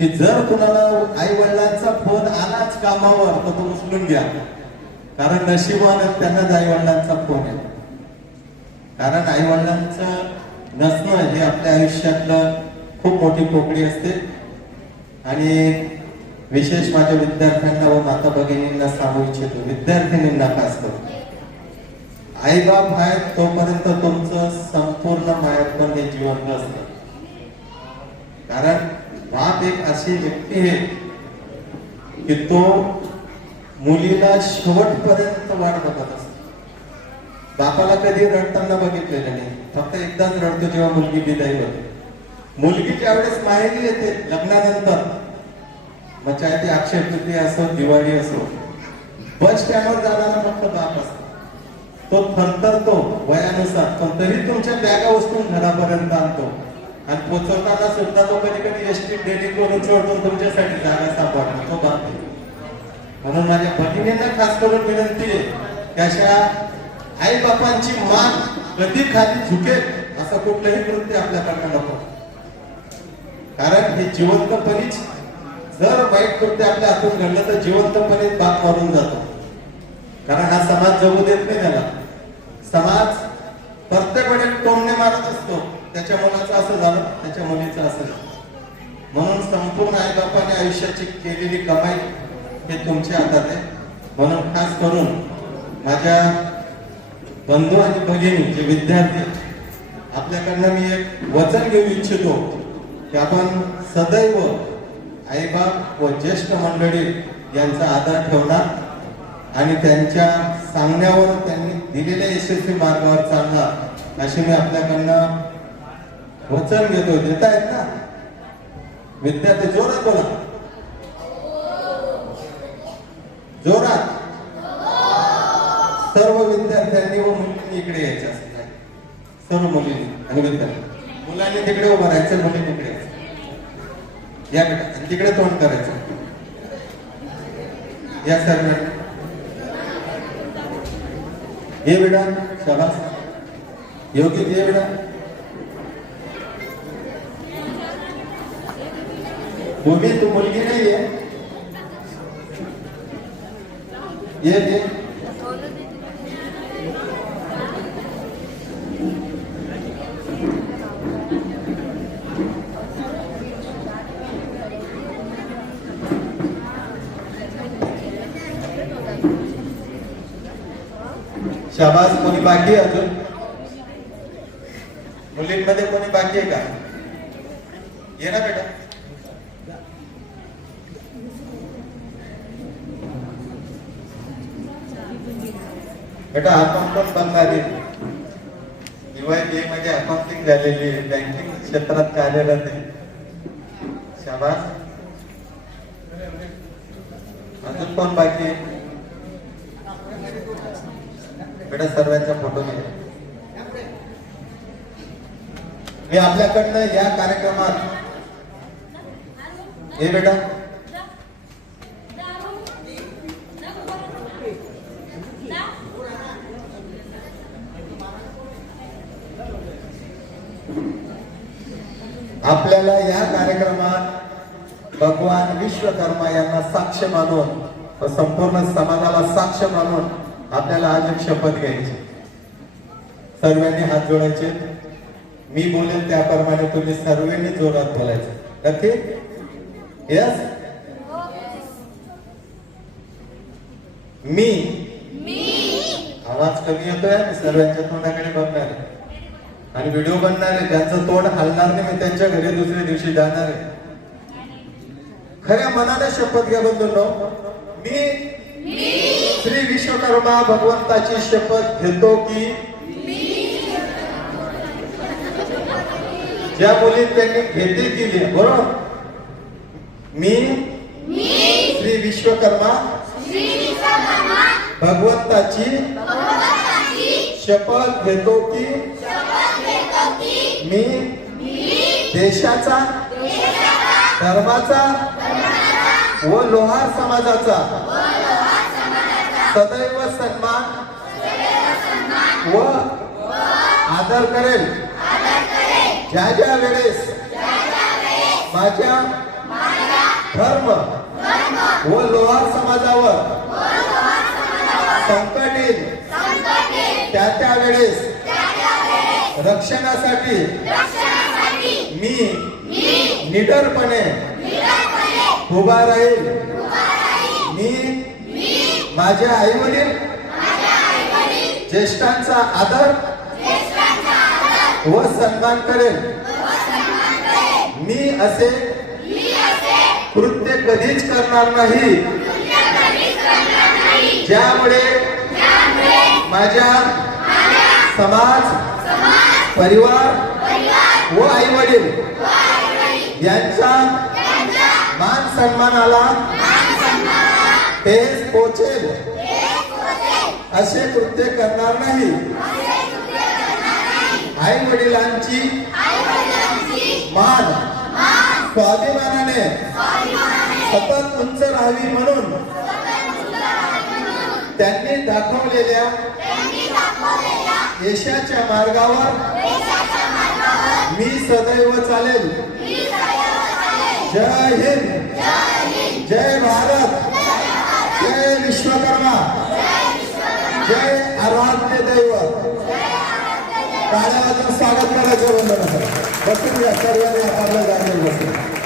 की जर कुणाला आई वडिलांचा फोन आलाच कामावर तर तो उचलून घ्या. कारण नशिबानं त्यांनाच आई वडिलांचा फोन आहे. कारण आई वडिलांचं नसणं हे आपल्या आयुष्यातलं खूप मोठी पोकळी असते. आणि विशेष माझ्या विद्यार्थ्यांना व माता भगिनींना सांगू इच्छितो विद्यार्थिनींना खास करून. आई बाप आहेत तोपर्यंत तुमचं संपूर्ण मायपण हे जीवन असतं. कारण बाप एक अशी व्यक्ती आहे की तो मुलीला शेवटपर्यंत वाट बघत असतो. बापाला कधी रडताना बघितलेलं नाही. फक्त एकदाच रडतो जेव्हा मुलगी विदाई होते. मुलगी ज्यावेळेस माहेरी येते लग्नानंतर मग चाहे ती अक्षय तृती असो दिवाळी असो. बस स्टँडवर जाणारा फक्त बाप असतो. तो थरथरतो वयानुसार पण तरी तुमच्या बॅगा उचलून घरापर्यंत आणतो. आणि पोचवताना सुद्धा तो कधी कधी एसटी डेली करून सोडतो तुमच्यासाठी जागा सापडतो तो बाप म्हणून माझ्या भगिनींना खास करून विनंती आहे की अशा आई बापांची मान कधी खाली झुकेल असं कुठलंही कृत्य आपल्याकडनं नको. कारण हे जिवंतपणीच जर वाईट कृत्य आपल्या हातून घडलं तर जिवंतपणे बाप मारून जातो. कारण हा समाज जगू देत नाही त्याला. समाज प्रत्येकपणे टोमणे मारत असतो. त्याच्या मुलाचं असं झालं त्याच्या मुलीचं असं झालं. म्हणून संपूर्ण आई बापाने आयुष्याची केलेली कमाई हे तुमच्या हातात आहे. म्हणून खास करून माझ्या बंधू आणि भगिनी जे विद्यार्थी आपल्याकडनं मी एक वचन घेऊ इच्छितो की आपण सदैव आईबाप व ज्येष्ठ मंडळी यांचा आदर ठेवणार आणि त्यांच्या सांगण्यावर त्यांनी दिलेल्या यशस्वी मार्गावर चालणार अशी मी आपल्याकडनं वचन घेतो देता आहेत ना? विद्यार्थी जोरात बोला. जोरात. सर्व विद्यार्थ्यांनी व मुलींनी इकडे यायचं असं सर्व मुलींनी आणि विद्यार्थी. मुलांनी तिकडे उभं राहायचं मुली तिकडे यायचं. या बेटा आणि तिकडे तोंड करायचं. या सर ये बेटा शाबास. योगी ये बेटा. मुलगी तू मुलगी नाही आहे ये ये शाबास कोणी बाकी आहे अजून मुलींमध्ये कोणी बाकी आहे का ये ना बेटा। बेटा अकाउंट पण बनणारी दिवाळी मध्ये अकाउंटिंग झालेली आहे. बँकिंग क्षेत्रात कार्यरत आहे. शाबास. अजून कोण बाकी बेटा सर्वांचा फोटो घे मी आपल्याकडनं या कार्यक्रमात हे बेटा आपल्याला या कार्यक्रमात भगवान विश्वकर्मा यांना साक्ष मानून व संपूर्ण समाजाला साक्ष मानून आपल्याला आज एक शपथ घ्यायची. सर्वांनी हात जोडायचे. मी बोलेल त्याप्रमाणे तुम्ही सर्वांनी जोरात बोलायचं. नक्की? यस मी? आवाज कमी येतोय सर्वांच्या तोंडाकडे बघणार. आणि व्हिडिओ बनणार आहे. ज्यांचं तोंड हलणार नाही मी त्यांच्या घरी दुसऱ्या दिवशी जाणार आहे. खऱ्या मनाने शपथ घ्या बंधूंनो. मी श्री विश्वकर्मा भगवंताची शपथ घेतो की ज्या मुली त्यांनी घेतली केली बरोबर? मी श्री विश्वकर्मा भगवंताची शपथ घेतो की मी देशाचा धर्माचा व लोहार समाजाचा सदैव सन्मान व आदर करेल. ज्या ज्या वेळेस माझ्या धर्म व लोहार समाजावर संकट येईल त्या त्या वेळेस रक्षणासाठी मी निडरपणे उभा राहील. मी माझ्या आई वडील ज्येष्ठांचा आदर व सन्मान करेल. मी असे कृत्य कधीच करणार नाही. ज्यामुळे माझ्या समाज परिवार व आई वडील यांच्या मान सन्मानाला ठेस पोचेल. असे कृत्य करणार नाही. आई वडिलांची मान स्वाभिमानाने सतत उंच राहावी म्हणून त्यांनी दाखवलेल्या यशाच्या मार्गावर मी सदैव चालेल. जय हिंद. जय भारत. जय विश्वकर्मा. जय आराध्य टाळ्या वाजवून स्वागत करायचं बसून या सर्वांनी आपल्या जागेवर बसून.